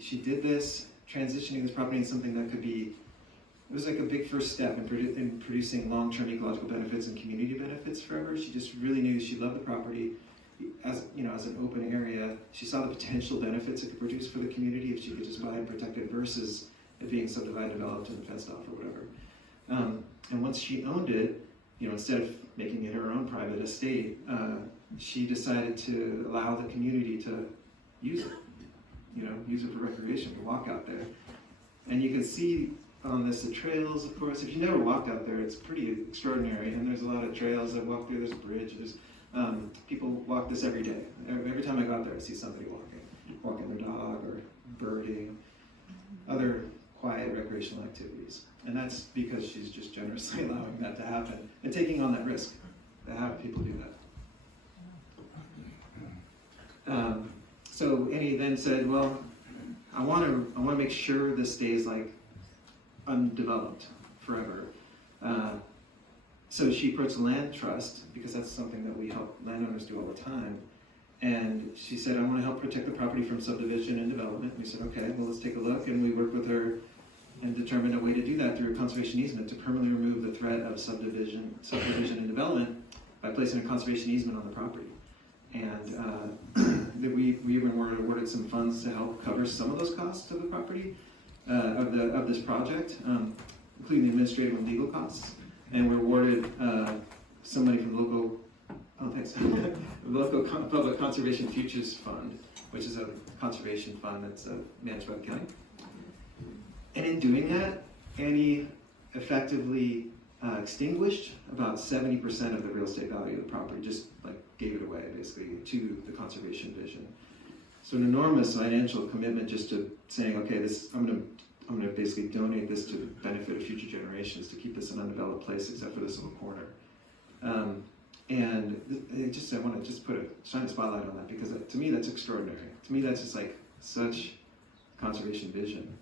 she did this, transitioning this property into something that could be, it was like a big first step in producing long-term ecological benefits and community benefits forever. She just really knew she loved the property as, you know, as an open area. She saw the potential benefits it could produce for the community if she could just buy and protect it versus it being subdivided, developed, and fenced off or whatever. And once she owned it, you know, instead of making it her own private estate, she decided to allow the community to use it, you know, use it for recreation, to walk out there. And you can see on this the trails, of course. If you never walked out there, it's pretty extraordinary. And there's a lot of trails that walk through. There's a bridge. There's people walk this every day. Every time I go out there, I see somebody walking their dog or birding, other quiet recreational activities. And that's because she's just generously allowing that to happen and taking on that risk to have people do that. So Annie then said, well, I want to make sure this stays like undeveloped forever. So she approached the land trust, because that's something that we help landowners do all the time. And she said, I want to help protect the property from subdivision and development. We said, okay, well, let's take a look. And we worked with her and determined a way to do that through a conservation easement to permanently remove the threat of subdivision and development by placing a conservation easement on the property. And we even were awarded some funds to help cover some of those costs of the property, of this project, including the administrative and legal costs. And we're awarded some money from the local, the local Public Conservation Futures Fund, which is a conservation fund that's managed by the county. And in doing that, Annie effectively extinguished about 70% of the real estate value of the property, just like gave it away basically to the conservation vision. So an enormous financial commitment just to saying, okay, I'm gonna basically donate this to the benefit of future generations to keep this an undeveloped place except for this little corner. And I want to just shine a spotlight on that, because to me that's extraordinary. To me that's just like such conservation vision.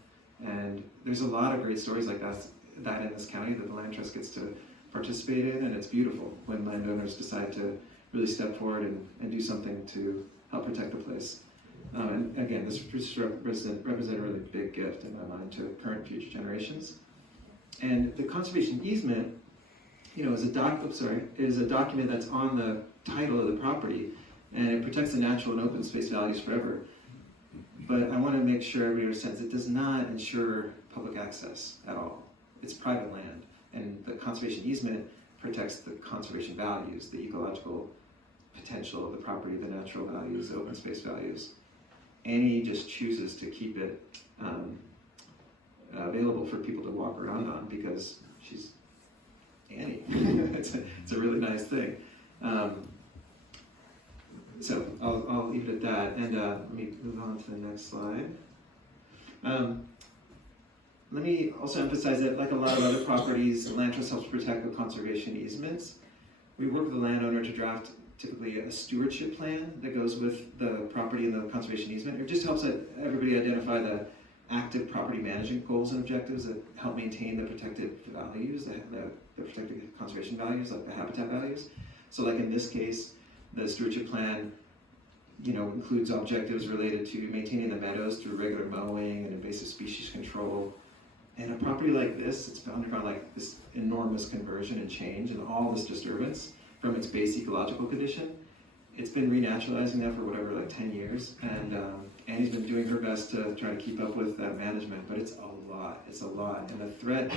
And there's a lot of great stories like that in this county that the Land Trust gets to participate in, and it's beautiful when landowners decide to really step forward and do something to help protect the place. And again, this represents a really big gift in my mind to current and future generations. And the conservation easement, you know, is a document that's on the title of the property, and it protects the natural and open space values forever. But I want to make sure everybody understands it does not ensure public access at all. It's private land, and the conservation easement protects the conservation values, the ecological potential of the property, the natural values, the open space values. Annie just chooses to keep it available for people to walk around on because she's Annie. it's a really nice thing. So I'll leave it at that, and let me move on to the next slide. Let me also emphasize that, like a lot of other properties, Land Trust helps protect with conservation easements. We work with the landowner to draft typically a stewardship plan that goes with the property and the conservation easement. It just helps everybody identify the active property management goals and objectives that help maintain the protected values, the protected conservation values, like the habitat values. So like in this case, the stewardship plan, you know, includes objectives related to maintaining the meadows through regular mowing and invasive species control. And a property like this, it's undergone like this enormous conversion and change and all this disturbance from its base ecological condition. It's been renaturalizing now for whatever, like 10 years. And Annie's been doing her best to try to keep up with that management, but it's a lot. And the threat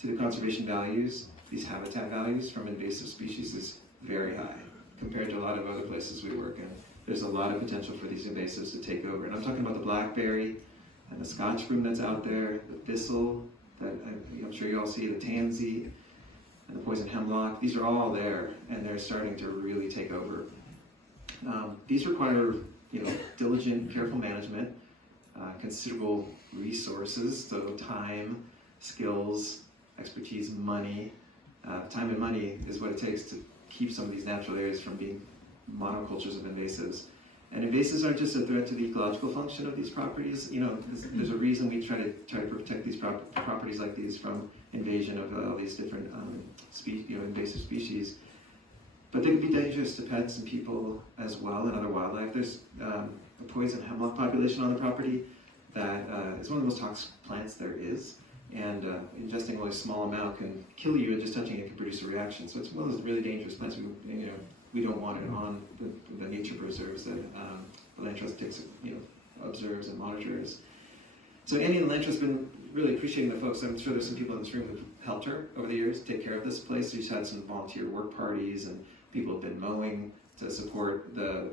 to the conservation values, these habitat values from invasive species, is very high compared to a lot of other places we work in. There's a lot of potential for these invasives to take over. And I'm talking about the blackberry and the Scotch broom that's out there, the thistle that I'm sure you all see, the tansy, and the poison hemlock. These are all there, and they're starting to really take over. These require, you know, diligent, careful management, considerable resources, so time, skills, expertise, money. Time and money is what it takes to keep some of these natural areas from being monocultures of invasives. And invasives aren't just a threat to the ecological function of these properties. You know, there's a reason we try to protect these properties like these from invasion of all these different invasive species. But they can be dangerous to pets and people as well, and other wildlife. There's a poison hemlock population on the property that is one of the most toxic plants there is, and ingesting only a small amount can kill you, and just touching it can produce a reaction. So it's one of those really dangerous plants. We don't want it on the nature preserves that the Land Trust takes, observes and monitors. So Annie and the Land Trust have been really appreciating the folks. I'm sure there's some people in this room who've helped her over the years take care of this place. She's had some volunteer work parties, and people have been mowing to support the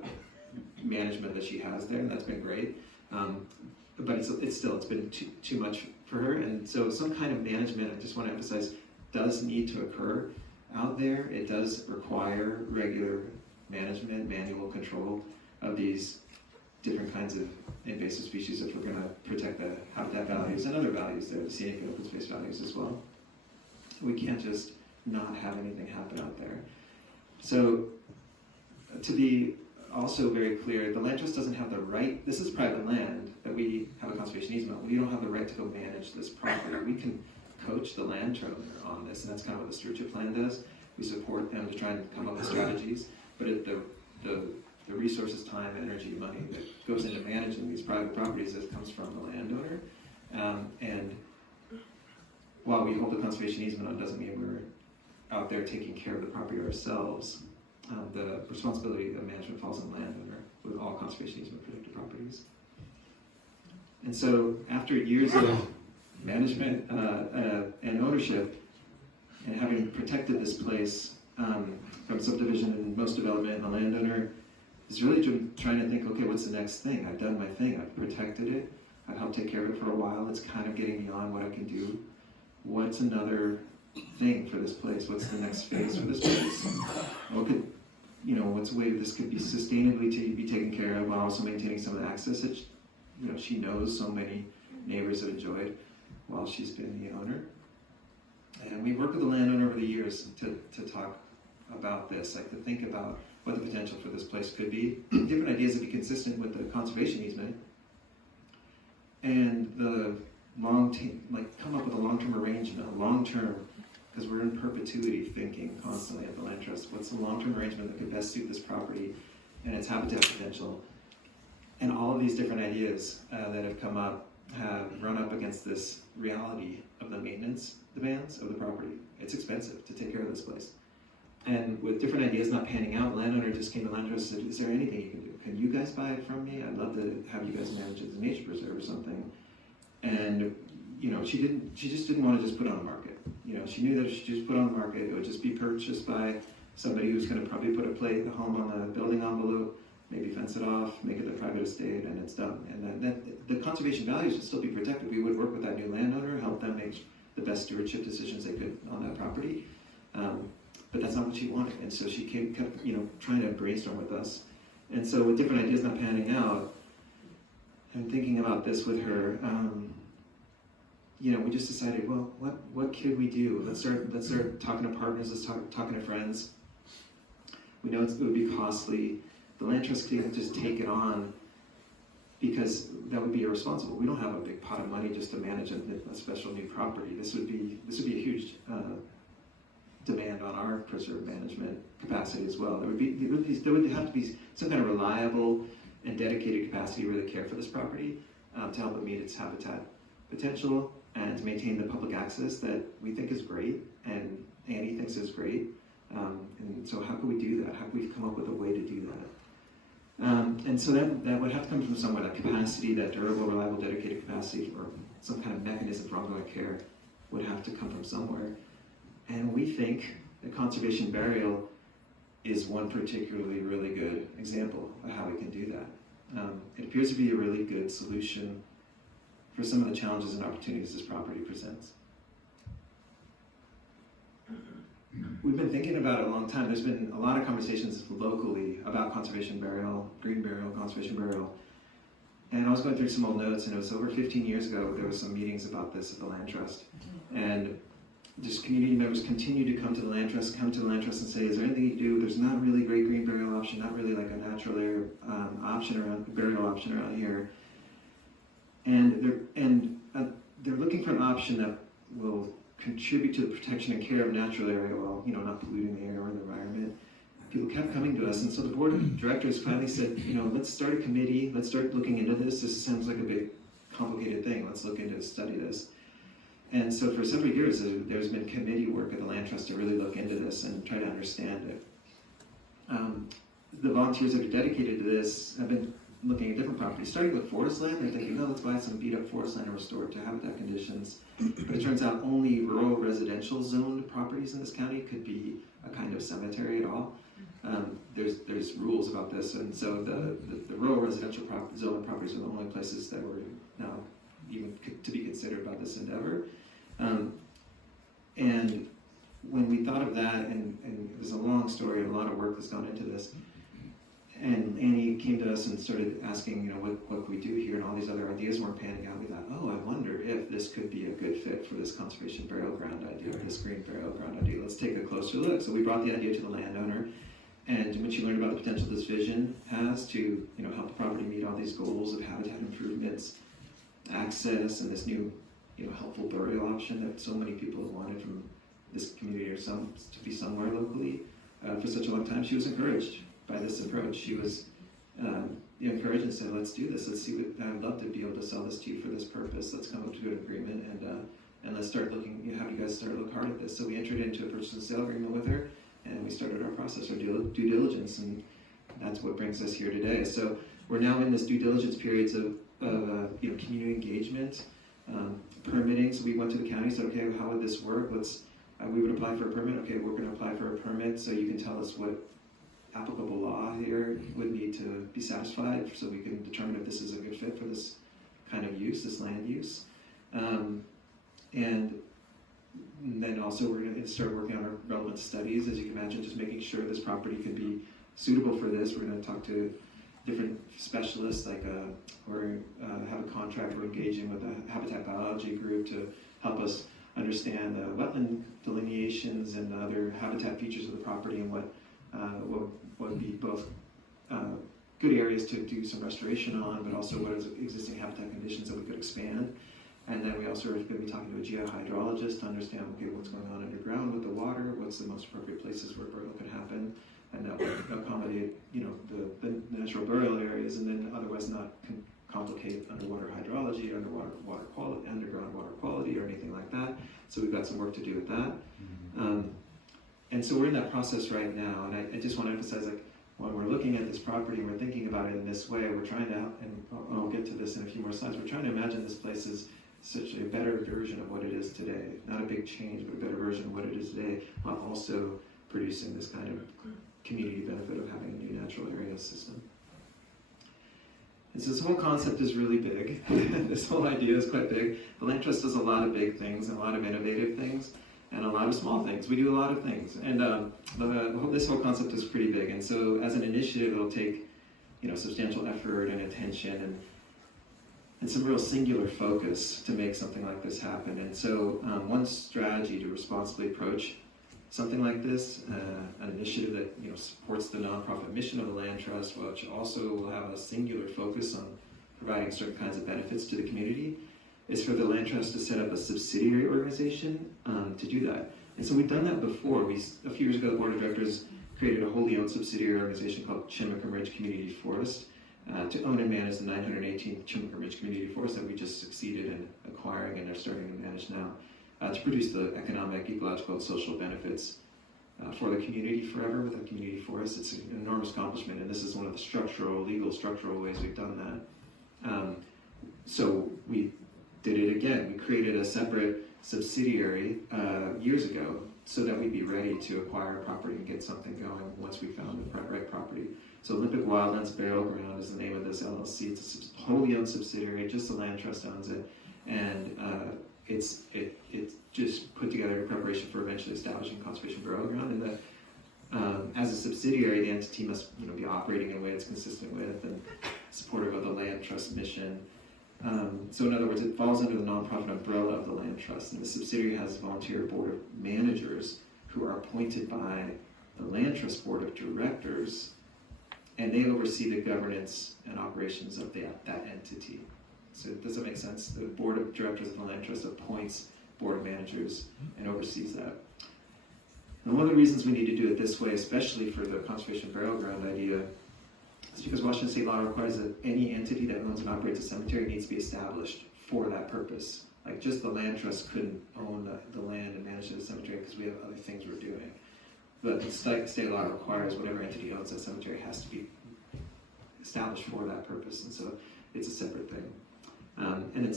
management that she has there, and that's been great. But it's been too much for her, and so some kind of management, I just want to emphasize, does need to occur out there. It does require regular management, manual control of these different kinds of invasive species if we're going to protect the habitat values and other values there, the scenic and open space values as well. We can't just not have anything happen out there. So to be also very clear, the Land Trust doesn't have the right, this is private land that we have a conservation easement. We don't have the right to go manage this property. We can coach the landowner on this, and that's kind of what the stewardship plan does. We support them to try and come up with strategies, but the resources, time, energy, money that goes into managing these private properties that comes from the landowner. And while we hold the conservation easement on, doesn't mean we're out there taking care of the property ourselves. The responsibility of management falls on the landowner with all conservation easement protected properties. And so after years of management and ownership, and having protected this place from subdivision and most development, and the landowner is really trying to think, okay, what's the next thing? I've done my thing, I've protected it, I've helped take care of it for a while, it's kind of getting beyond what I can do. What's another thing for this place? What's the next phase for this place? What's a way this could be sustainably be taken care of while also maintaining some of the access that she knows so many neighbors have enjoyed while she's been the owner. And we worked with the landowner over the years to talk about this, like to think about what the potential for this place could be, different ideas to be consistent with the conservation easement, and come up with a long-term arrangement, because we're in perpetuity thinking constantly at the Land Trust. What's the long-term arrangement that could best suit this property and its habitat potential? And all of these different ideas that have come up have run up against this reality of the maintenance demands of the property. It's expensive to take care of this place. And with different ideas not panning out, the landowner just came to Land Trust and said, is there anything you can do? Can you guys buy it from me? I'd love to have you guys manage it as a nature preserve or something. And she just didn't want to just put it on the market. She knew that if she just put it on the market, it would just be purchased by somebody who's going to probably put a home on the building envelope, maybe fence it off, make it a private estate, and it's done. And the conservation values would still be protected. We would work with that new landowner, help them make the best stewardship decisions they could on that property. But that's not what she wanted. And so she kept trying to brainstorm with us. And so with different ideas not panning out, and thinking about this with her, we just decided, well, what could we do? Let's start talking to partners, let's talking to friends. We know it would be costly. The Land Trust can't just take it on because that would be irresponsible. We don't have a big pot of money just to manage a special new property. This would be a huge demand on our preserve management capacity as well. There would have to be some kind of reliable and dedicated capacity to really care for this property to help it meet its habitat potential and to maintain the public access that we think is great and Annie thinks is great. And so how can we do that? How can we come up with a way to do that? And so that would have to come from somewhere, that capacity, that durable, reliable, dedicated capacity, or some kind of mechanism for ongoing care would have to come from somewhere. And we think that conservation burial is one particularly really good example of how we can do that. It appears to be a really good solution for some of the challenges and opportunities this property presents. We've been thinking about it a long time. There's been a lot of conversations locally about conservation burial, green burial, conservation burial. And I was going through some old notes, and it was over 15 years ago, there was some meetings about this at the Land Trust. And just community members continue to come to the Land Trust and say, is there anything you can do? There's not really a great green burial option, not really like a natural air burial option around here. And they're looking for an option that will contribute to the protection and care of natural area while not polluting the air or the environment. People kept coming to us, and so the board of directors finally said, let's start a committee, let's start looking into this. This sounds like a big, complicated let's look into study this. And so for several years, there's been committee work at the Land Trust to really look into this and try to understand it. The volunteers that are dedicated to this have been looking at different properties, starting with forest land. They're thinking, let's buy some beat up forest land and restore it to habitat conditions. But it turns out only rural residential zoned properties in this county could be a kind of cemetery at all. There's rules about this, and so the rural residential zoned properties are the only places that were now even to be considered by this endeavor. And when we thought of that, and there's a long story, a lot of work that's gone into this, and Annie came to us and started asking, what can we do here, and all these other ideas weren't panning out. We thought, I wonder if this could be a good fit for this conservation burial ground idea, this green burial ground idea. Let's take a closer look. So we brought the idea to the landowner, and when she learned about the potential this vision has to, help the property meet all these goals of habitat improvements, access, and this new, helpful burial option that so many people have wanted from this community or to be somewhere locally for such a long time, she was encouraged by this approach. She was encouraged and said, let's do this. Let's see I'd love to be able to sell this to you for this purpose. Let's come up to an agreement and let's start looking, have you guys start to look hard at this. So we entered into a purchase and sale agreement with her, and we started our process, our due diligence, and that's what brings us here today. So we're now in this due diligence periods of community engagement, permitting. So we went to the county, said, okay, how would this work? We would apply for a permit. Okay, we're going to apply for a permit, so you can tell us what applicable law here would need to be satisfied so we can determine if this is a good fit for this kind of use, this land use. And then also we're going to start working on our relevant studies, as you can imagine, just making sure this property could be suitable for this. We're going to talk to different specialists, like we're have a contract. We're engaging with a habitat biology group to help us understand wetland delineations and other habitat features of the property, and what would be both good areas to do some restoration on, but also what is existing habitat conditions that we could expand. And then we also are going to be talking to a geohydrologist to understand, okay, what's going on underground with the water, what's the most appropriate places where burial could happen, and that will accommodate, the natural burial areas, and then otherwise not complicate underwater hydrology, underground water quality, or anything like that. So we've got some work to do with that. And so we're in that process right now, and I just want to emphasize, when we're looking at this property and we're thinking about it in this way, we're trying to, and I'll get to this in a few more slides, we're trying to imagine this place as such a better version of what it is today. Not a big change, but a better version of what it is today, while also producing this kind of community benefit of having a new natural area system. And so this whole concept is really big. This whole idea is quite big. The Land Trust does a lot of big things and a lot of innovative things, and a lot of small things. We do a lot of things, and this whole concept is pretty big. And so, as an initiative, it'll take, substantial effort and attention and some real singular focus to make something like this happen. And so, one strategy to responsibly approach something like this, an initiative that supports the nonprofit mission of the Land Trust, which also will have a singular focus on providing certain kinds of benefits to the community, is for the Land Trust to set up a subsidiary organization to do that. And so we've done that before. A few years ago, the board of directors created a wholly owned subsidiary organization called Chimacum Ridge Community Forest to own and manage the 918th Chimacum Ridge Community Forest that we just succeeded in acquiring and are starting to manage now, to produce the economic, ecological, and social benefits for the community forever with a community forest. It's an enormous accomplishment, and this is one of the legal structural ways we've done that. So we did it again. We created a separate subsidiary years ago so that we'd be ready to acquire a property and get something going once we found the right property. So Olympic Wildlands Burial Ground is the name of this LLC. It's a wholly owned subsidiary, just the Land Trust owns it, and it's just put together in preparation for eventually establishing conservation burial ground. And as a subsidiary, the entity must be operating in a way it's consistent with and supportive of the Land Trust mission. So in other words, it falls under the nonprofit umbrella of the Land Trust, and the subsidiary has a volunteer board of managers who are appointed by the Land Trust board of directors, and they oversee the governance and operations of that entity. So does that make sense? The board of directors of the Land Trust appoints board of managers and oversees that. And one of the reasons we need to do it this way, especially for the conservation burial ground idea, is because Washington state law requires that any entity that owns and operates a cemetery needs to be established for that purpose. Like just the land trust couldn't own the land and manage the cemetery because we have other things we're doing. But the state law requires whatever entity owns that cemetery has to be established for that purpose, and so it's a separate thing. And then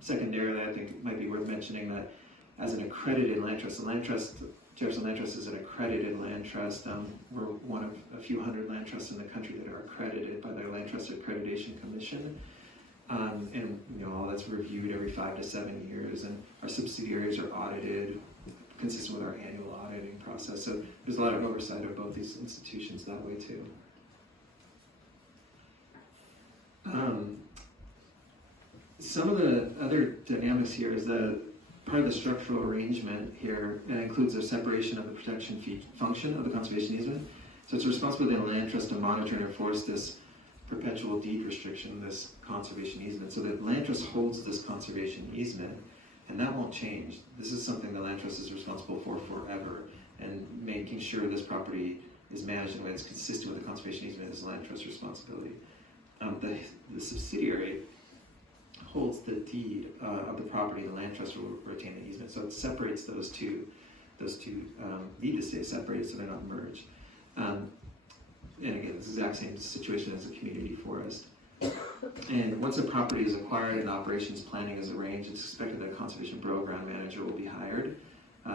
secondarily, I think it might be worth mentioning that as an accredited land trust, Jefferson Land Trust is an accredited land trust. We're one of a few hundred land trusts in the country that are accredited by the Land Trust Accreditation Commission. And all that's reviewed every 5 to 7 years, and our subsidiaries are audited consistent with our annual auditing process. So there's a lot of oversight of both these institutions that way too. Some of the other dynamics here is the part of the structural arrangement here that includes a separation of the protection function of the conservation easement. So it's a responsibility of the land trust to monitor and enforce this perpetual deed restriction, this conservation easement. So the land trust holds this conservation easement, and that won't change. This is something the land trust is responsible for forever, and making sure this property is managed in a way that's consistent with the conservation easement is the land trust's responsibility. The subsidiary holds the deed of the property, and the land trust will retain the easement. So it separates those two. Those two need to stay separated so they're not merged. And again, it's the exact same situation as a community forest. And once a property is acquired and operations planning is arranged, it's expected that a conservation program manager will be hired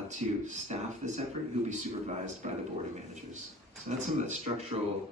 to staff this effort, who will be supervised by the board of managers. So that's some of the structural